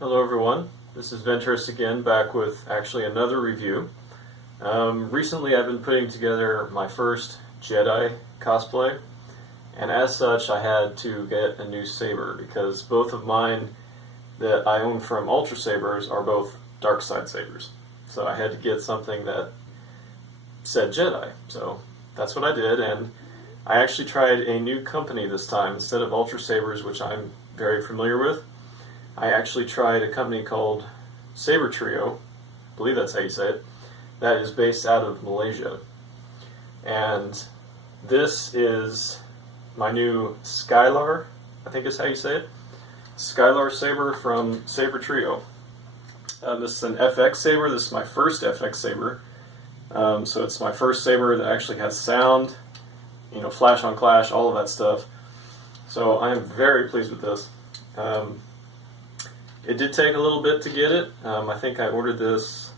Hello everyone, this is Venturous again, back with actually another review. Recently I've been putting together my first Jedi cosplay, and as such I had to get a new saber because both of mine that I own from Ultra Sabers are both dark side sabers. So I had to get something that said Jedi, so that's what I did, and I actually tried a new company this time. Instead of Ultra Sabers, which I'm very familiar with, I actually tried a company called Sabertrio, I believe that's how you say it, that is based out of Malaysia. And this is my new Skylar, I think is how you say it, Skylar saber from Sabertrio. This is an FX saber. This is my first FX saber. So it's my first saber that actually has sound, you know, flash on clash, all of that stuff. So I am very pleased with this. It did take a little bit to get it. I think I ordered this,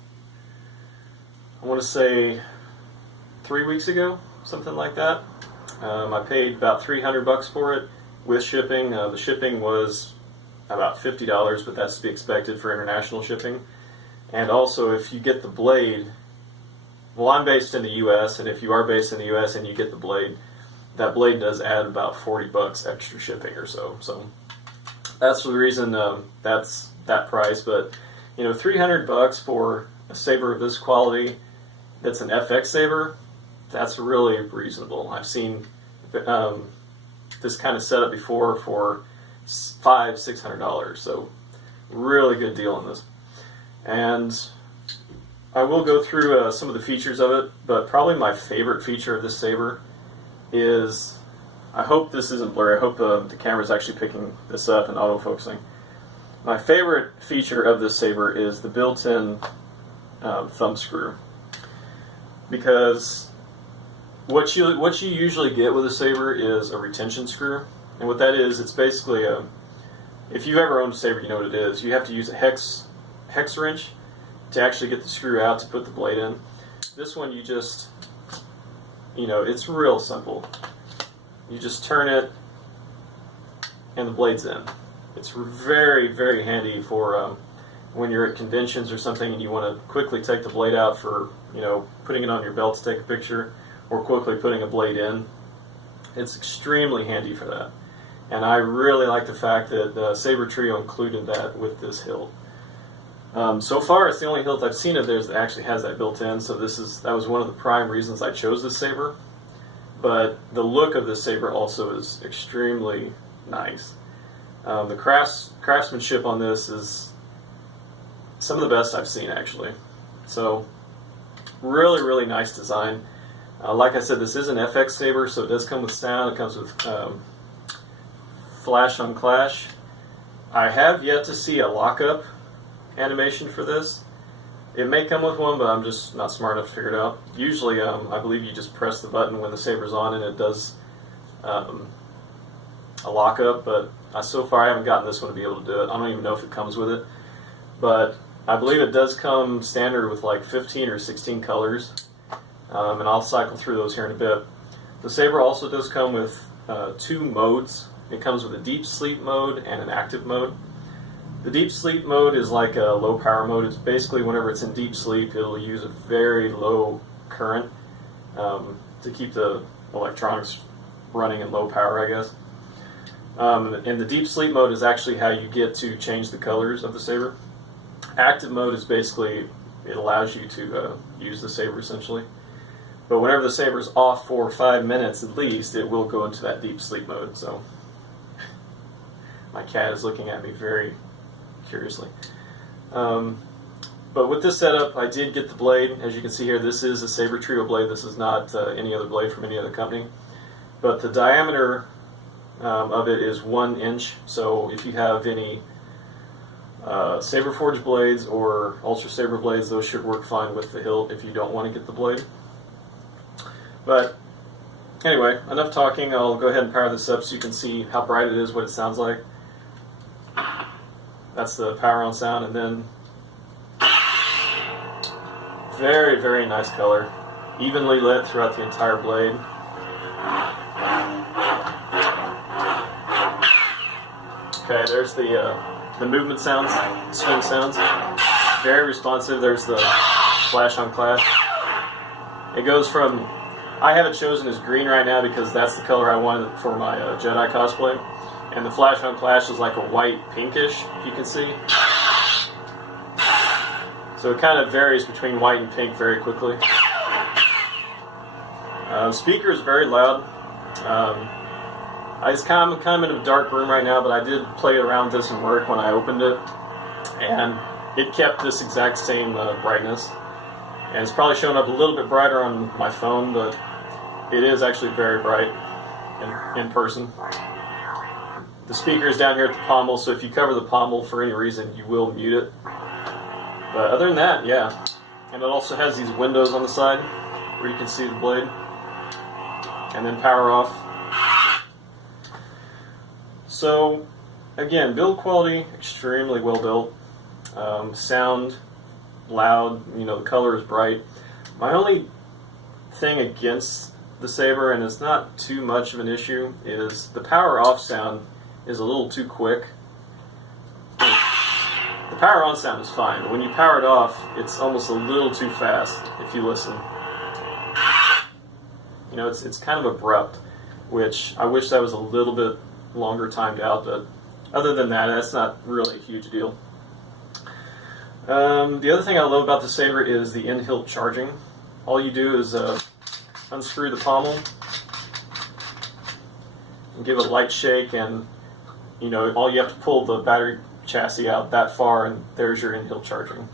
I want to say 3 weeks ago, something like that. I paid about $300 for it with shipping. The shipping was about $50, but that's to be expected for international shipping. And also, if you get the blade, well, I'm based in the U.S., and if you are based in the U.S. and you get the blade, that blade does add about $40 extra shipping or so. So that's the reason that's that price. But you know, $300 for a saber of this quality that's an FX saber, that's really reasonable. I've seen this kind of setup before for $500–600, so really good deal on this. And I will go through some of the features of it, but probably my favorite feature of this saber is, I hope this isn't blurry, I hope the camera is actually picking this up and autofocusing. My favorite feature of this saber is the built-in thumb screw, because what you usually get with a saber is a retention screw, and what that is, it's basically a, if you've ever owned a saber, you know what it is. You have to use a hex wrench to actually get the screw out to put the blade in. This one, you just, you know, it's real simple. You just turn it and the blade's in. It's very, very handy for when you're at conventions or something and you want to quickly take the blade out for, you know, putting it on your belt to take a picture, or quickly putting a blade in. It's extremely handy for that. And I really like the fact that Sabertrio included that with this hilt. So far, it's the only hilt I've seen of theirs that actually has that built in, so that was one of the prime reasons I chose this saber. But the look of this saber also is extremely nice. The craftsmanship on this is some of the best I've seen, actually. So, really, really nice design. Like I said, this is an FX saber, so it does come with sound. It comes with flash on clash. I have yet to see a lockup animation for this. It may come with one, but I'm just not smart enough to figure it out. Usually, I believe you just press the button when the saber's on and it does a lockup, but so far I haven't gotten this one to be able to do it. I don't even know if it comes with it, but I believe it does come standard with like 15 or 16 colors, and I'll cycle through those here in a bit. The saber also does come with 2 modes. It comes with a deep sleep mode and an active mode. The deep sleep mode is like a low power mode. It's basically whenever it's in deep sleep, it'll use a very low current to keep the electronics running in low power, I guess. And the deep sleep mode is actually how you get to change the colors of the saber. Active mode is basically, it allows you to use the saber essentially. But whenever the saber's off for 5 minutes at least, it will go into that deep sleep mode. So my cat is looking at me very curiously. But with this setup, I did get the blade. As you can see here, this is a Sabertrio blade. This is not any other blade from any other company. But the diameter of it is 1 inch. So if you have any Saber Forge blades or Ultra Saber blades, those should work fine with the hilt if you don't want to get the blade. But anyway, enough talking. I'll go ahead and power this up so you can see how bright it is, what it sounds like. That's the power on sound, and then very, very nice color, evenly lit throughout the entire blade. Okay, there's the movement sounds, swing sounds. Very responsive. There's the flash on clash. It goes from, I have it chosen as green right now because that's the color I wanted for my Jedi cosplay. And the flash on clash is like a white pinkish, if you can see. So it kind of varies between white and pink very quickly. Speaker is very loud. I'm kind of in a dark room right now, but I did play around with this in work when I opened it, and it kept this exact same brightness. And it's probably showing up a little bit brighter on my phone, but it is actually very bright in person. The speaker is down here at the pommel, so if you cover the pommel for any reason, you will mute it. But other than that, yeah. And it also has these windows on the side where you can see the blade. And then power off. So, again, build quality, extremely well built. Sound, loud, you know, the color is bright. My only thing against the Saber, and it's not too much of an issue, is the power off sound is a little too quick. The power on sound is fine, but when you power it off, it's almost a little too fast if you listen. You know, it's kind of abrupt, which I wish that was a little bit longer timed out, but other than that, that's not really a huge deal. The other thing I love about the Saber is the in-hilt charging. All you do is unscrew the pommel and give it a light shake, and you know, all you have to pull the battery chassis out that far, and there's your in-hilt charging.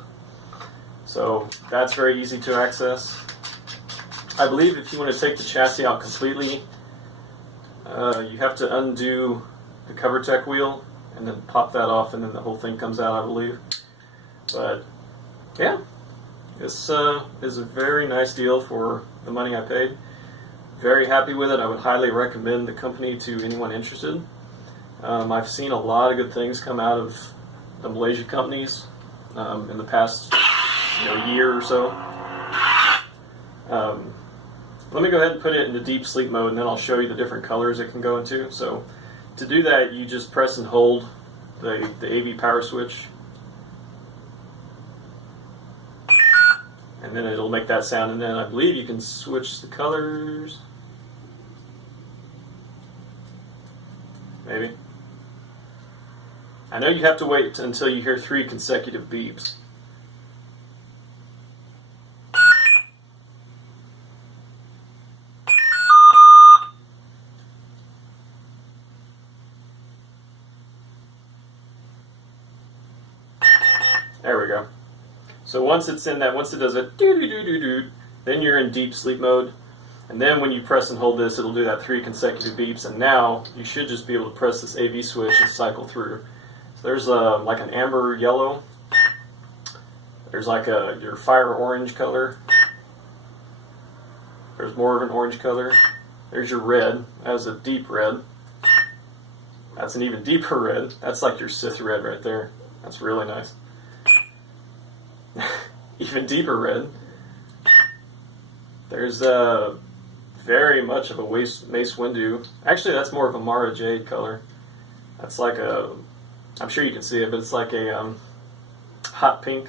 So that's very easy to access. I believe if you want to take the chassis out completely, you have to undo the CoverTech wheel and then pop that off, and then the whole thing comes out, I believe. But yeah, this is a very nice deal for the money I paid. Very happy with it. I would highly recommend the company to anyone interested. I've seen a lot of good things come out of the Malaysian companies in the past year or so. Let me go ahead and put it into deep sleep mode, and then I'll show you the different colors it can go into. So to do that, you just press and hold the AV power switch, and then it'll make that sound, and then I believe you can switch the colors. Maybe. I know you have to wait until you hear 3 consecutive beeps. There we go. So once it's in that, once it does a doo-doo-doo-doo-doo, then you're in deep sleep mode. And then when you press and hold this, it'll do that 3 consecutive beeps. And now you should just be able to press this AV switch and cycle through. So there's like an amber yellow. There's like your fire orange color. There's more of an orange color. There's your red. That was a deep red. That's an even deeper red. That's like your Sith red right there. That's really nice. Even deeper red. There's very much of a Mace Windu. Actually, that's more of a Mara Jade color. That's like a, I'm sure you can see it, but it's like a hot pink.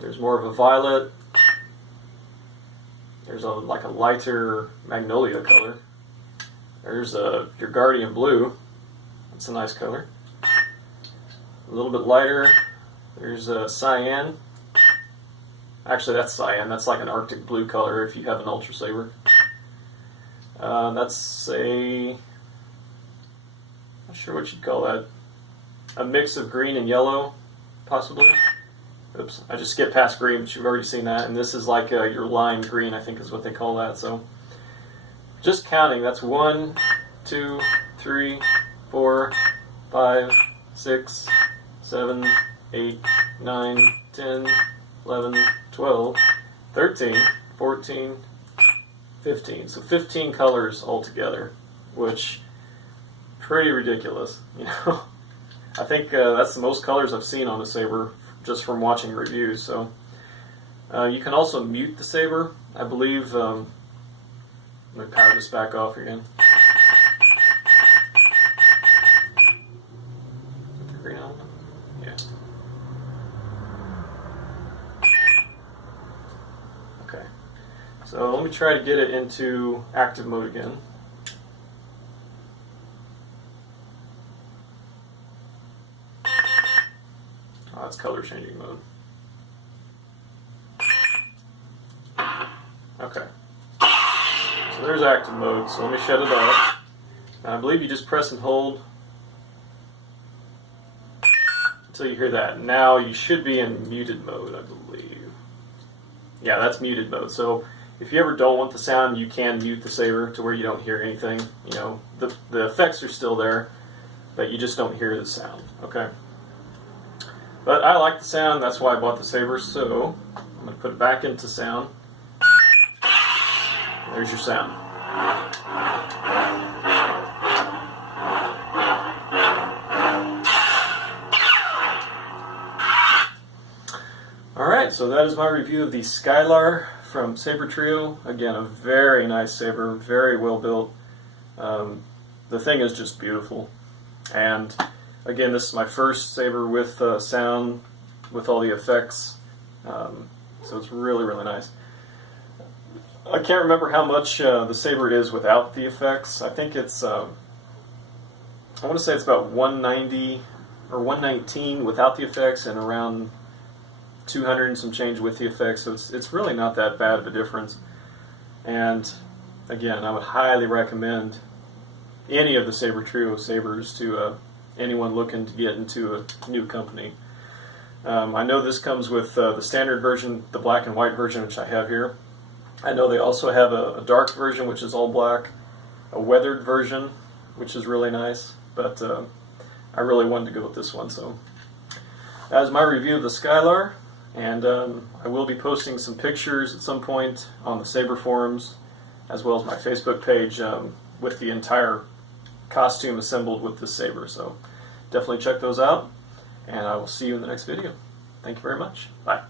There's more of a violet. There's like a lighter magnolia color. There's your Guardian blue. That's a nice color. A little bit lighter. There's cyan. Actually, that's cyan. That's like an Arctic blue color if you have an Ultra Saber. That's a, not sure what you'd call that. A mix of green and yellow, possibly. Oops, I just skipped past green, but you've already seen that. And this is like your lime green, I think is what they call that. So, just counting, that's 1, 2, 3, 4, 5, 6, 7, 8, 9, 10, 11, 12, 13, 14, 15. So 15 colors altogether, which pretty ridiculous. You know, I think that's the most colors I've seen on a Saber just from watching reviews. So you can also mute the Saber, I believe. Let me power this back off again. Green element? Yeah. Okay. So let me try to get it into active mode again. Oh, it's color changing mode. Okay. So there's active mode, so let me shut it off. And I believe you just press and hold until you hear that. Now you should be in muted mode, I believe. Yeah, that's muted mode. So if you ever don't want the sound, you can mute the saber to where you don't hear anything. You know, the effects are still there, but you just don't hear the sound, okay? But I like the sound, that's why I bought the saber, so I'm going to put it back into sound. There's your sound. Alright, so that is my review of the Skylar from Sabertrio. Again, a very nice saber, very well built. The thing is just beautiful. And again, this is my first saber with sound, with all the effects. So it's really, really nice. I can't remember how much the saber is without the effects. I think it's, I want to say it's about 190 or 119 without the effects and around 200 and some change with the effects. So it's really not that bad of a difference. And again, I would highly recommend any of the Sabertrio sabers to anyone looking to get into a new company. I know this comes with the standard version, the black and white version, which I have here. I know they also have a dark version, which is all black, a weathered version, which is really nice, but I really wanted to go with this one. So that is my review of the Skylar, and I will be posting some pictures at some point on the Saber forums, as well as my Facebook page with the entire costume assembled with this saber. So definitely check those out, and I will see you in the next video. Thank you very much. Bye.